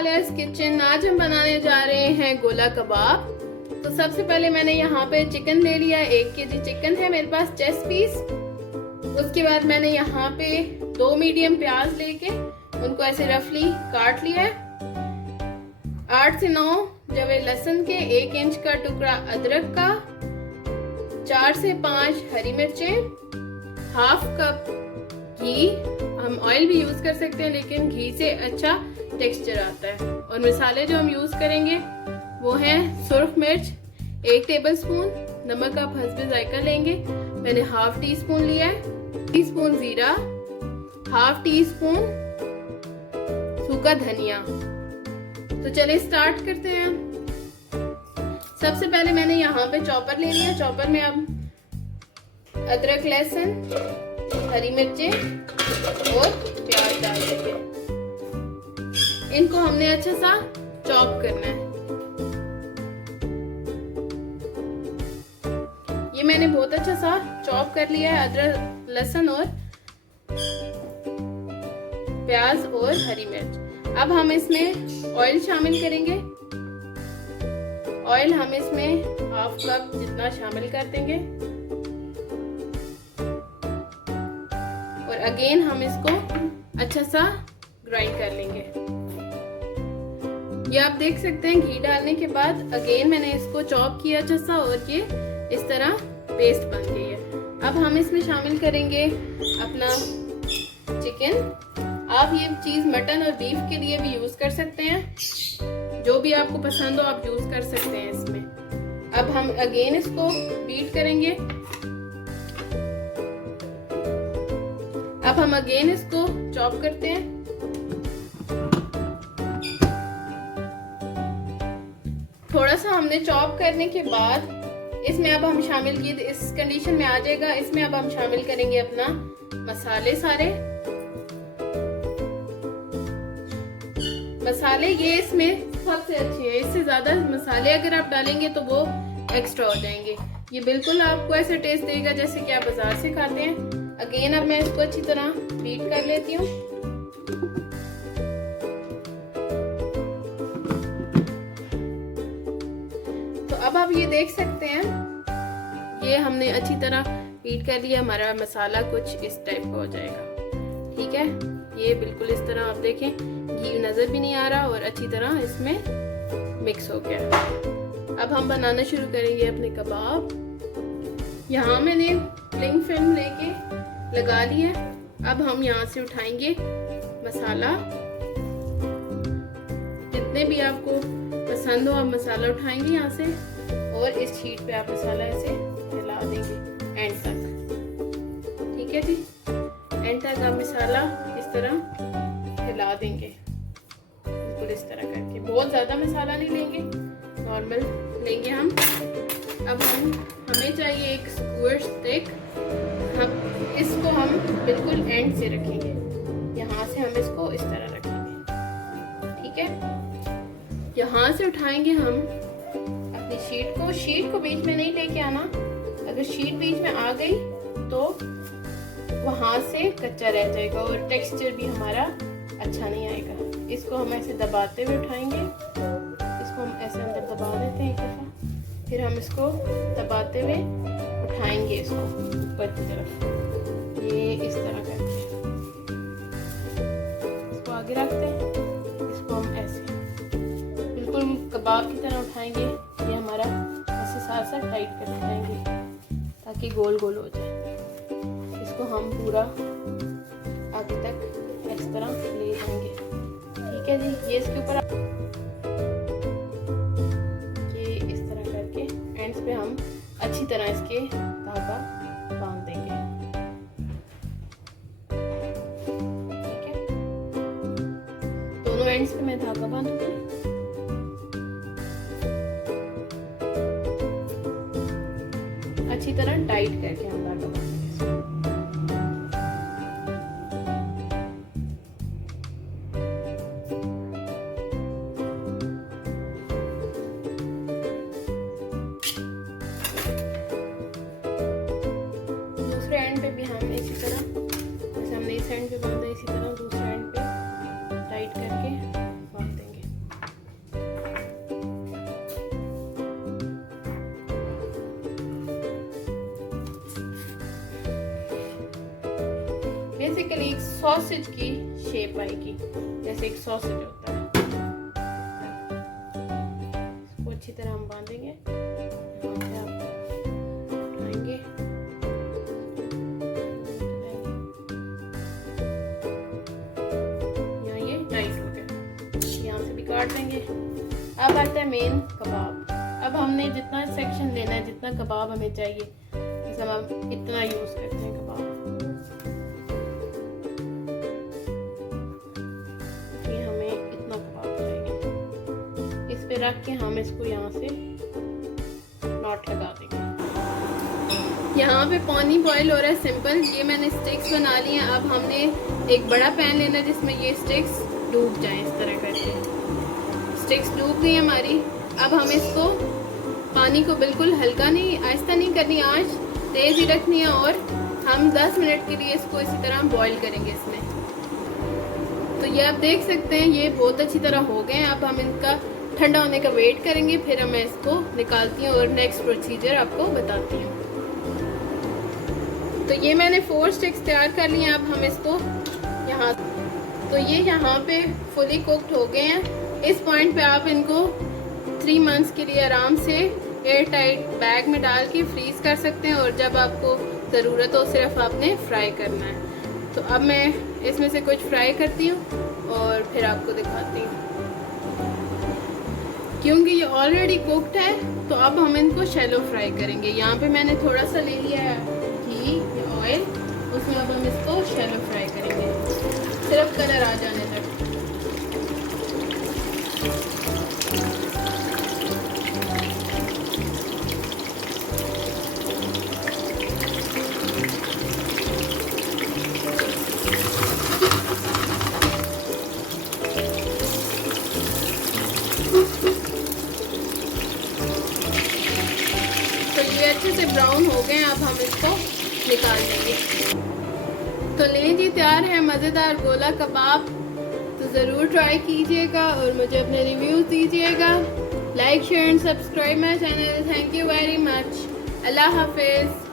आलियाज़ kitchen. आज हम बनाने जा रहे हैं गोला कबाब। तो सबसे पहले मैंने यहाँ पे चिकन ले लिया, 1 केजी चिकन है मेरे पास, चेस्ट पीस। उसके बाद मैंने यहाँ पे 2 मीडियम प्याज लेके उनको ऐसे रफली काट लिया है। 8 से 9 जवे लहसुन के, 1 इंच का टुकड़ा अदरक का, 4 से 5 हरी मिर्चें, हाफ कप घी। हम ऑयल भी यूज कर सकते हैं लेकिन घी से अच्छा टेक्सचर आता है। और मसाले जो हम यूज करेंगे वो हैं सुर्ख मिर्च 1 टेबलस्पून, नमक आप हस्बे जायका लेंगे। मैंने हाफ टी स्पून लिया है, टीस्पून जीरा, हाफ टी स्पून सूखा धनिया। तो चलिए स्टार्ट करते हैं। सबसे पहले मैंने यहाँ पे चॉपर ले लिया। चॉपर में अब अदरक, लहसुन, हरी मिर्चें और प्याज डाल देंगे। इनको हमने अच्छा सा चॉप करना है। ये मैंने बहुत अच्छा सा चॉप कर लिया है, अदरक, लहसुन और प्याज और हरी मिर्च। अब हम इसमें ऑयल शामिल करेंगे। ऑयल हम इसमें हाफ कप जितना शामिल कर देंगे और अगेन हम इसको अच्छा सा ग्राइंड कर लेंगे। ये आप देख सकते हैं घी डालने के बाद अगेन मैंने इसको चॉप किया अच्छा सा और ये इस तरह पेस्ट बन गई है। अब हम इसमें शामिल करेंगे अपना चिकन। आप ये चीज मटन और बीफ के लिए भी यूज कर सकते हैं, जो भी आपको पसंद हो आप यूज कर सकते हैं इसमें। अब हम अगेन इसको बीट करेंगे। अब हम अगेन इसको चॉप करते हैं। थोड़ा सा हमने चॉप करने के बाद इसमें अब हम शामिल किए, इस कंडीशन में आ जाएगा। इसमें अब हम शामिल करेंगे अपना मसाले सारे। मसाले ये इसमें सबसे अच्छे है, इससे ज्यादा मसाले अगर आप डालेंगे तो वो एक्स्ट्रा हो जाएंगे। ये बिल्कुल आपको ऐसे टेस्ट देगा जैसे कि आप बाजार से खाते हैं। अगेन अब मैं इसको अच्छी तरह बीट कर लेती हूँ। तो अब आप ये देख सकते हैं ये हमने अच्छी तरह बीट कर लिया। हमारा मसाला कुछ इस टाइप का हो जाएगा, ठीक है। ये बिल्कुल इस तरह आप देखें, घी नजर भी नहीं आ रहा और अच्छी तरह इसमें मिक्स हो गया। अब हम बनाना शुरू करेंगे अपने कबाब। यहाँ मैंने क्लिंग फिल्म लेके लगा लिया। अब हम यहाँ से उठाएंगे मसाला, जितने भी आपको पसंद हो आप मसाला उठाएंगे यहाँ से और इस शीट पे आप मसाला ऐसे हिला देंगे एंड तक, ठीक है जी। एंड तक आप मसाला इस तरह हिला देंगे, बिल्कुल इस तरह करके। बहुत ज्यादा मसाला नहीं लेंगे, नॉर्मल लेंगे हम। अब हमें चाहिए एक स्क्वायर स्टिक। हम इसको हम बिल्कुल एंड से रखेंगे, यहाँ से हम इसको इस तरह रखेंगे, ठीक है। यहाँ से उठाएंगे हम अपनी शीट को बीच में नहीं लेके आना। अगर शीट बीच में आ गई तो वहां से कच्चा रह जाएगा और टेक्सचर भी हमारा अच्छा नहीं आएगा। इसको हम ऐसे दबाते हुए उठाएंगे। इसको हम ऐसे अंदर दबा देते हैं एक दफा, फिर हम इसको दबाते हुए उठाएंगे इसको ऊपर की तरफ, ये इस तरह करके इसको आगे रखते हैं। इसको हम ऐसे बिल्कुल कबाब की तरह उठाएंगे। ये हमारा ऐसे साथ साथ टाइट करते जाएंगे ताकि गोल गोल हो जाए। इसको हम पूरा आगे तक इस तरह ले जाएंगे, ठीक है जी। ये इसके ऊपर ये इस तरह करके एंड्स पे हम अच्छी तरह इसके धागा बांध देंगे, ठीक है। दोनों एंड्स पे मैं धागा बांधूंगी। अच्छी तरह टाइट करके हम धागा बांधेंगे। दूसरे एंड पे भी हम इसी तरह, जैसे हमने इस एंड पे बांधा इसी तरह दूसरे एंड पे टाइट करके बांध देंगे। सॉसेज की शेप आएगी, जैसे एक सॉसेज होता है। इसको अच्छी तरह हम बांधेंगे, उठाएंगे, यहाँ ये टाइट हो गया, यहाँ से भी काट देंगे। अब आता है मेन कबाब। अब हमने जितना सेक्शन लेना है, जितना कबाब हमें चाहिए, जैसे हम इतना यूज करते हैं कबाब, ये हमें इतना कबाब चाहिए। इस पे रख के हम इसको यहाँ से नॉट लगा देंगे। यहाँ पे पानी बॉईल हो रहा है सिंपल। ये मैंने स्टिक्स बना ली हैं। अब हमने एक बड़ा पैन लेना है जिसमें ये स्टिक्स डूब जाएं, इस तरह करके। स्टिक्स डूब गई हमारी। अब हम इसको पानी को बिल्कुल हल्का नहीं, आहिस्ता नहीं करनी, आंच तेज ही रखनी है, और हम 10 मिनट के लिए इसको इसी तरह बॉईल करेंगे इसमें। तो ये आप देख सकते हैं ये बहुत अच्छी तरह हो गए हैं। अब हम इनका ठंडा होने का वेट करेंगे, फिर मैं इसको निकालती हूँ और नेक्स्ट प्रोसीजर आपको बताती हूँ। तो ये मैंने 4 स्टिक्स तैयार कर लिए हैं। अब हम इसको यहाँ, तो ये यहाँ पे फुली कुक्ड हो गए हैं। इस पॉइंट पे आप इनको 3 मंथ्स के लिए आराम से एयर टाइट बैग में डाल के फ्रीज कर सकते हैं, और जब आपको ज़रूरत हो सिर्फ आपने फ्राई करना है। तो अब मैं इसमें से कुछ फ्राई करती हूँ और फिर आपको दिखाती हूँ। क्योंकि ये ऑलरेडी कुक्ड है तो अब हम इनको शैलो फ्राई करेंगे। यहाँ पे मैंने थोड़ा सा ले लिया है घी या ऑयल, उसमें अब हम इसको शैलो फ्राई करेंगे, सिर्फ कलर आ जाने तक। तो ये अच्छे से ब्राउन हो गए। अब हम इसको निकाल देंगे। तो लें जी, तैयार है मज़ेदार गोला कबाब। तो ज़रूर ट्राई कीजिएगा और मुझे अपने रिव्यूज़ दीजिएगा। Like share and subscribe my channel. Thank you very much. अल्लाह हाफिज़।